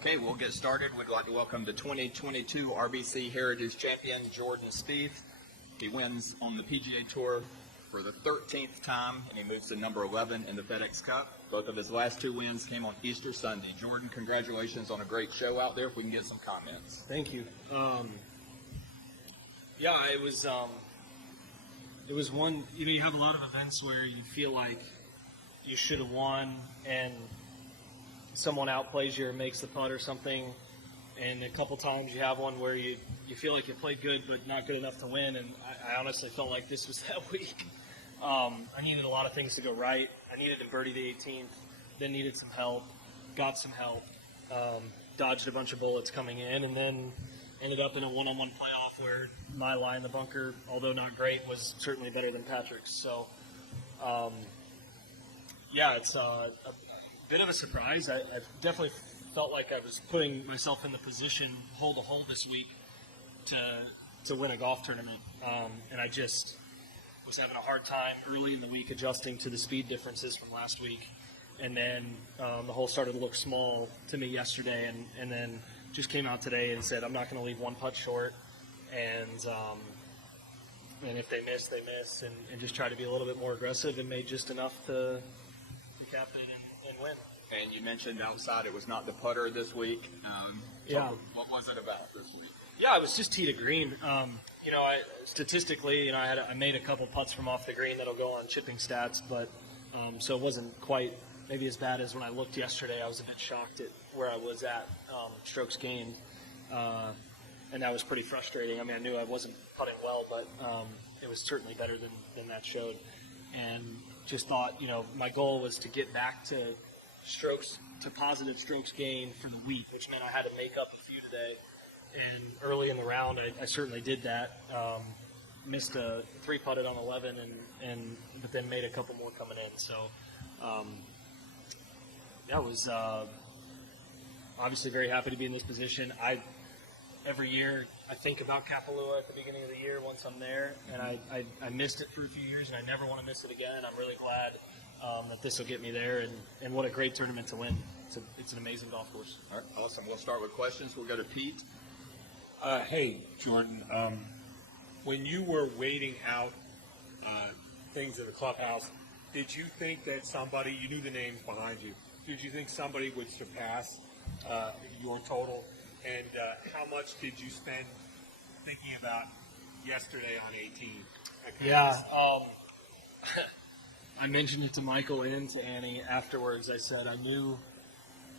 Okay, we'll get started. We'd like to welcome the 2022 RBC Heritage champion, Jordan Spieth. He wins on the PGA Tour for the 13th time, and he moves to number 11 in the FedEx Cup. Both of his last two wins came on Easter Sunday. Jordan, congratulations on a great show out there. If we can get some comments. Thank you. Yeah, it was one, you have a lot of events where you feel like you should have won and someone outplays you or makes the putt or something, and a couple times you have one where you feel like you played good but not good enough to win, and I honestly felt like this was that week. I needed a lot of things to go right. I needed to birdie the 18th, then needed some help, got some help, dodged a bunch of bullets coming in, and then ended up in a one-on-one playoff where my lie in the bunker, although not great, was certainly better than Patrick's. So, yeah, it's a bit of a surprise. I definitely felt like I was putting myself in the position, hole to hole this week, to win a golf tournament, and I just was having a hard time early in the week adjusting to the speed differences from last week, and then the hole started to look small to me yesterday, and then just came out today and said I'm not going to leave one putt short, and if they miss, they miss, and just try to be a little bit more aggressive, and made just enough to cap it and win. And you mentioned outside it was not the putter this week. Yeah. What was it about this week? Yeah, it was just tee to green. Statistically, I made a couple putts from off the green that'll go on chipping stats, but so it wasn't quite maybe as bad as when I looked yesterday. I was a bit shocked at where I was at strokes gained, and that was pretty frustrating. I mean, I knew I wasn't putting well, but it was certainly better than that showed. And just thought, my goal was to get back to positive strokes gained for the week, which meant I had to make up a few today. And early in the round, I certainly did that. Missed a 3-putted on 11, but then made a couple more coming in. So that was obviously very happy to be in this position. Every year I think about Kapalua at the beginning of the year once I'm there, and I missed it for a few years, and I never want to miss it again. I'm really glad that this will get me there, and what a great tournament to win. It's an amazing golf course. All right, awesome. We'll start with questions. We'll go to Pete. Hey, Jordan, when you were waiting out things in the clubhouse, did you think that somebody, you knew the names behind you, did you think somebody would surpass your total? And how much did you spend thinking about yesterday on 18? Yeah, I mentioned it to Michael and to Annie afterwards. I said I knew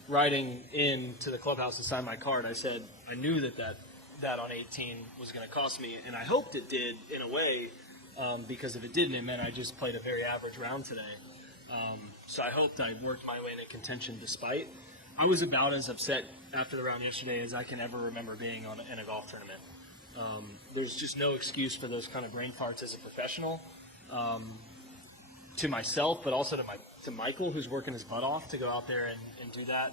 riding into the clubhouse to sign my card, I said I knew that on 18 was going to cost me, and I hoped it did in a way, because if it didn't, it meant I just played a very average round today. So I hoped I worked my way into contention despite. I was about as upset after the round yesterday as I can ever remember being in a golf tournament. There's just no excuse for those kind of brain farts as a professional, to myself, but also to Michael, who's working his butt off to go out there and do that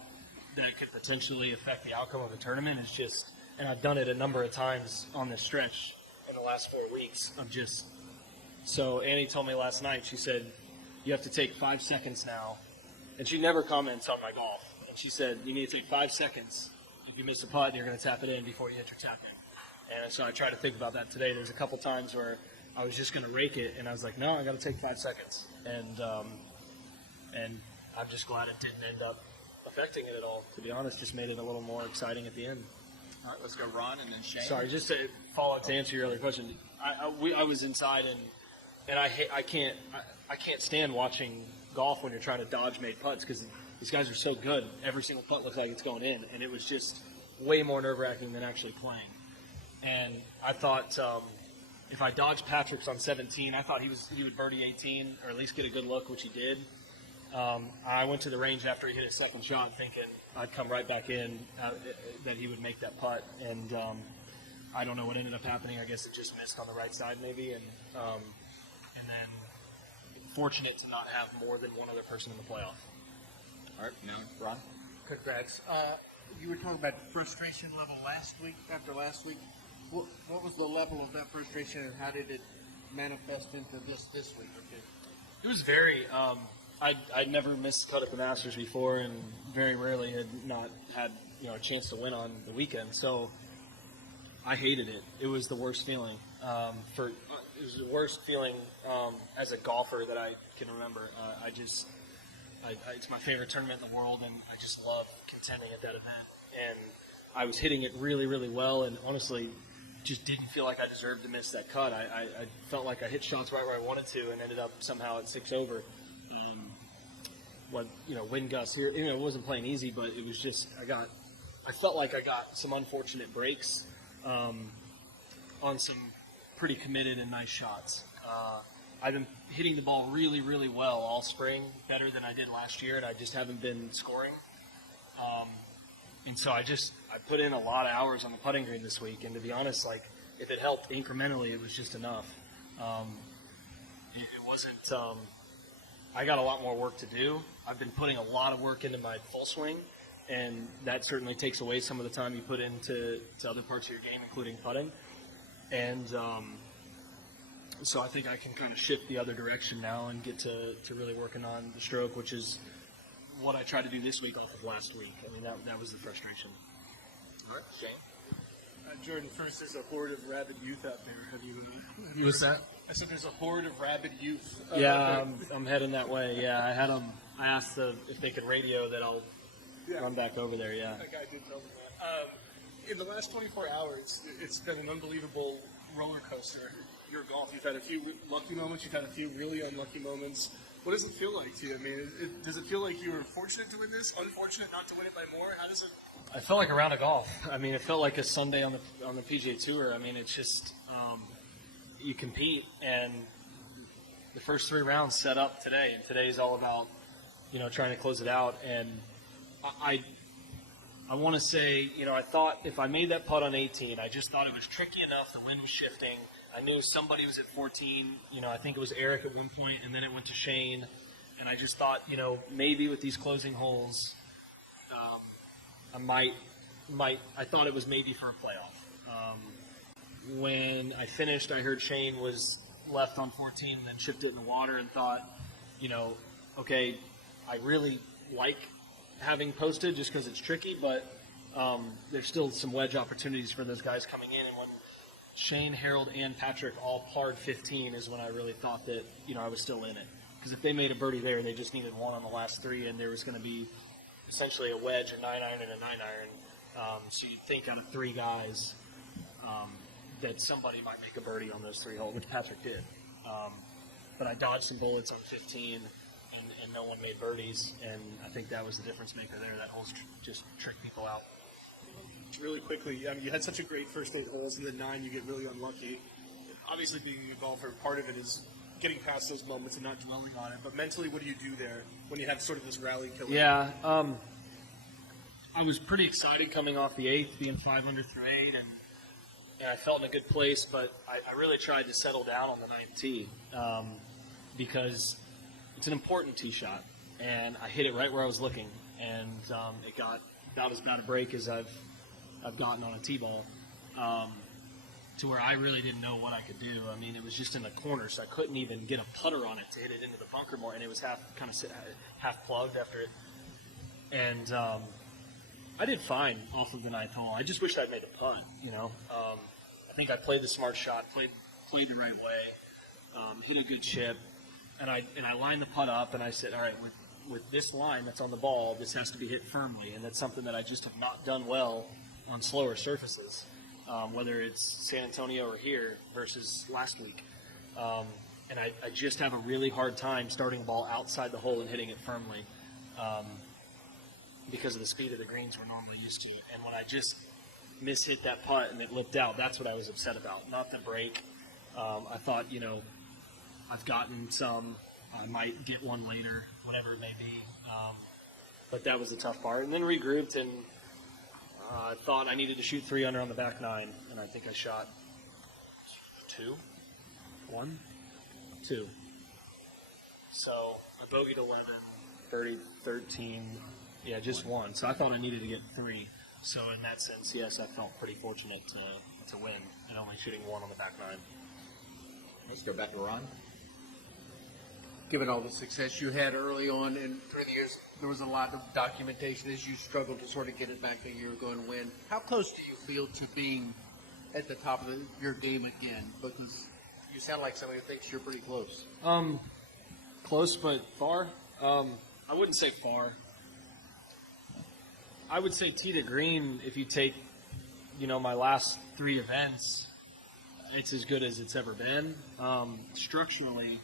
could potentially affect the outcome of the tournament. It's just, and I've done it a number of times on this stretch in the last 4 weeks. So Annie told me last night, she said, you have to take 5 seconds now, and she never comments on my golf. And she said, you need to take 5 seconds. If you miss a putt, you're going to tap it in before you hit your tap in. And so I tried to think about that today. There's a couple times where I was just going to rake it, and I was like, no, I got to take 5 seconds. And I'm just glad it didn't end up affecting it at all. To be honest, just made it a little more exciting at the end. All right, let's go Ron and then Shane. Sorry, just to follow up to answer your other question. I was inside, and I can't stand watching golf when you're trying to dodge made putts, because these guys are so good. Every single putt looks like it's going in, and it was just way more nerve-wracking than actually playing. And I thought if I dodged Patrick's on 17, I thought he would birdie 18 or at least get a good look, which he did. I went to the range after he hit his second shot thinking I'd come right back in, that he would make that putt. And I don't know what ended up happening. I guess it just missed on the right side maybe. And then fortunate to not have more than one other person in the playoff. All right, now Ron. Congrats. You were talking about frustration level after last week. What was the level of that frustration, and how did it manifest into this week? Okay. It was very I'd never missed cut at the Masters before, and very rarely had not had a chance to win on the weekend. So I hated it. It was the worst feeling. It was the worst feeling as a golfer that I can remember. It's my favorite tournament in the world, and I just love contending at that event. And I was hitting it really, really well, and honestly, just didn't feel like I deserved to miss that cut. I felt like I hit shots right where I wanted to, and ended up somehow at 6 over. Wind gusts here. It wasn't playing easy, but it was just I felt like I got some unfortunate breaks on some pretty committed and nice shots. I've been hitting the ball really, really well all spring, better than I did last year, and I just haven't been scoring. And so I put in a lot of hours on the putting green this week, and to be honest, like, if it helped incrementally, it was just enough. It wasn't. I got a lot more work to do. I've been putting a lot of work into my full swing, and that certainly takes away some of the time you put into other parts of your game, including putting. And so I think I can kind of shift the other direction now and get to really working on the stroke, which is what I tried to do this week off of last week. I mean, that was the frustration. All right, Shane. Jordan, first, there's a horde of rabid youth out there. Have you? What's that? I said there's a horde of rabid youth. Yeah, I'm heading that way. Yeah, I asked if they could radio that I'll run back over there. Yeah. That guy did tell me that. In the last 24 hours, it's been an unbelievable roller coaster. Your golf. You've had a few lucky moments. You've had a few really unlucky moments. What does it feel like to you? I mean, does it feel like you were fortunate to win this, unfortunate not to win it by more? How does it? I felt like a round of golf. I mean, it felt like a Sunday on the PGA Tour. I mean, it's just you compete, and the first 3 rounds set up today, and today is all about trying to close it out. And I want to say, I thought if I made that putt on 18, I just thought it was tricky enough. The wind was shifting. I knew somebody was at 14. I think it was Eric at one point, and then it went to Shane. And I just thought, maybe with these closing holes, I thought it was maybe for a playoff. When I finished, I heard Shane was left on 14 and then chipped it in the water, and thought, okay, I really like having posted just because it's tricky, but there's still some wedge opportunities for those guys coming in. And when Shane, Harold, and Patrick all parred 15 is when I really thought that, I was still in it. Because if they made a birdie there, they just needed one on the last 3, and there was going to be essentially a wedge, a 9-iron, and a 9-iron. So you'd think out of 3 guys that somebody might make a birdie on those 3 holes, which Patrick did. But I dodged some bullets on 15, and no one made birdies, and I think that was the difference maker there. That hole's just tricked people out. Really quickly, you had such a great first 8 holes, and then 9 you get really unlucky. Obviously, being a golfer, part of it is getting past those moments and not dwelling on it. But mentally, what do you do there when you have sort of this rally killer? Yeah, I was pretty excited coming off the 8th, being 5 under through 8, and I felt in a good place. But I really tried to settle down on the 9th tee because it's an important tee shot, and I hit it right where I was looking, and it got about as bad a break as I've gotten on a tee ball, to where I really didn't know what I could do. I mean, it was just in the corner, so I couldn't even get a putter on it to hit it into the bunker more, and it was half plugged after it. And I did fine off of the 9th hole. I just wish I'd made a putt. I think I played the smart shot, played the right way, hit a good chip, and I lined the putt up, and I said, all right, with this line that's on the ball, this has to be hit firmly, and that's something that I just have not done well on slower surfaces, whether it's San Antonio or here versus last week. And I just have a really hard time starting a ball outside the hole and hitting it firmly because of the speed of the greens we're normally used to. And when I just mishit that putt and it lipped out, that's what I was upset about, not the break. I thought, I've gotten some. I might get one later, whatever it may be. But that was the tough part. And then regrouped, and I thought I needed to shoot 3 under on the back 9, and I think I shot 2. So I bogeyed 11, birdied 13. Yeah, just 1. So I thought I needed to get 3. So in that sense, yes, I felt pretty fortunate to win, and only shooting 1 on the back 9. Let's go back to Ron. given all the success you had early on and through the years, there was a lot of documentation as you struggled to sort of get it back a year ago and win. How close do you feel to being at the top of your game again? Because you sound like somebody who thinks you're pretty close. Close but far. I wouldn't say far. I would say tee to green. If you take, my last 3 events, it's as good as it's ever been. Structurally,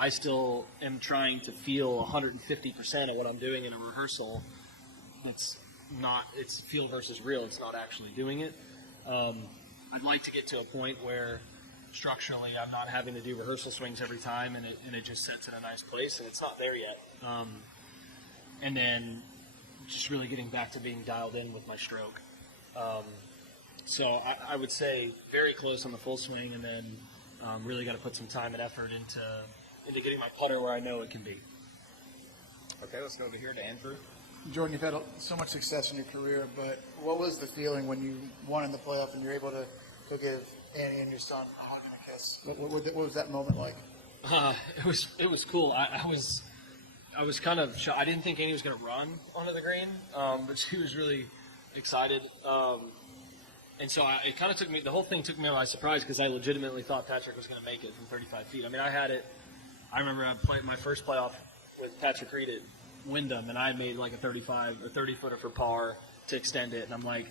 I still am trying to feel 150% of what I'm doing in a rehearsal. It's feel versus real. It's not actually doing it. I'd like to get to a point where structurally I'm not having to do rehearsal swings every time and it just sets in a nice place, and it's not there yet. And then just really getting back to being dialed in with my stroke. So I would say very close on the full swing, and then really got to put some time and effort into getting my putter where I know it can be. Okay, let's go over here to Andrew. Jordan, you've had so much success in your career, but what was the feeling when you won in the playoff and you're able to give Annie and your son a hug and a kiss? What was that moment like? It was cool. I was kind of shocked. I didn't think Annie was going to run onto the green, but she was really excited. And so it kind of took me. The whole thing took me by surprise because I legitimately thought Patrick was going to make it from 35 feet. I mean, I remember I played my first playoff with Patrick Reed at Wyndham, and I made like a 30-footer for par to extend it. And I'm like,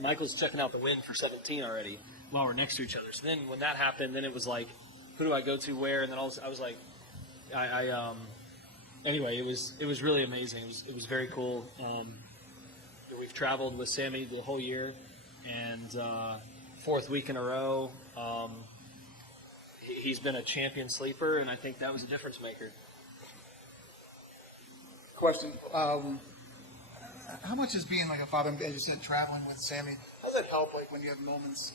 Michael's checking out the wind for 17 already while we're next to each other. So then when that happened, then it was like, who do I go to where? And then I was like, anyway, it was really amazing. It was very cool. We've traveled with Sammy the whole year, and 4th week in a row. He's been a champion sleeper, and I think that was a difference maker. Question. How much is being like a father, as you said, traveling with Sammy, how does that help, like when you have moments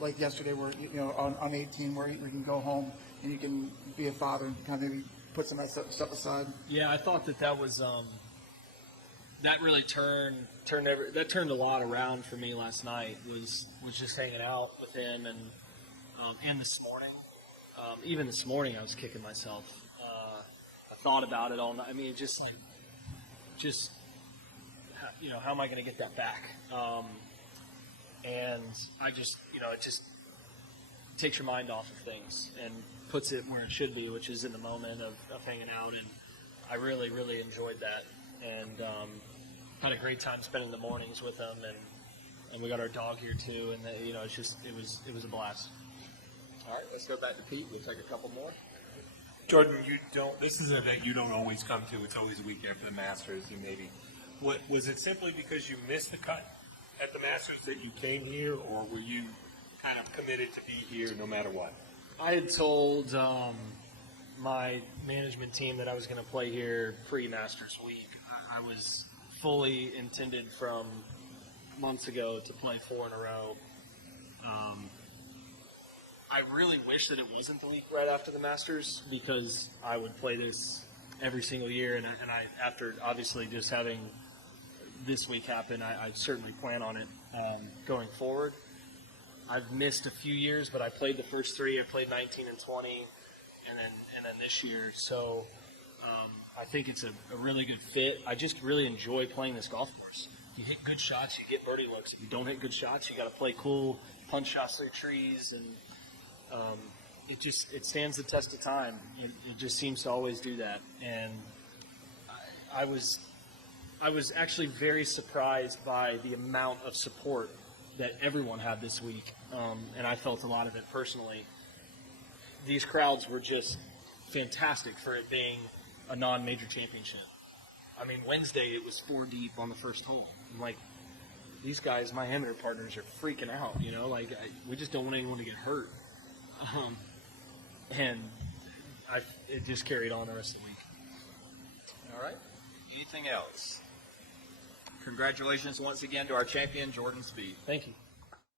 like yesterday where, on 18 where you can go home and you can be a father and kind of maybe put some of that stuff aside? Yeah, I thought that was that really turned a lot around for me last night. Was just hanging out with him and this morning. Even this morning, I was kicking myself. I thought about it all night. I mean, how am I going to get that back? And I just, it just takes your mind off of things and puts it where it should be, which is in the moment of hanging out. And I really, really enjoyed that. And had a great time spending the mornings with him. And we got our dog here too. And it was a blast. All right, let's go back to Pete. We'll take a couple more. Jordan, this is an event you don't always come to. It's always a week after the Masters. You maybe, was it simply because you missed the cut at the Masters that you came here, or were you kind of committed to be here no matter what? I had told my management team that I was going to play here pre-Masters week. I was fully intended from months ago to play 4 in a row. I really wish that it wasn't the week right after the Masters, because I would play this every single year, and after obviously just having this week happen, I certainly plan on it going forward. I've missed a few years, but I played the first 3. I played 19 and 20, and then this year. So I think it's a really good fit. I just really enjoy playing this golf course. You hit good shots, you get birdie looks. If you don't hit good shots, you got to play cool punch shots through trees, and it stands the test of time. It just seems to always do that. And I was actually very surprised by the amount of support that everyone had this week, and I felt a lot of it personally. These crowds were just fantastic for it being a non-major championship. I mean, Wednesday it was 4 deep on the first hole. I'm like, these guys, my amateur partners, are freaking out. We just don't want anyone to get hurt. And it just carried on the rest of the week. All right. Anything else? Congratulations once again to our champion, Jordan Spieth. Thank you.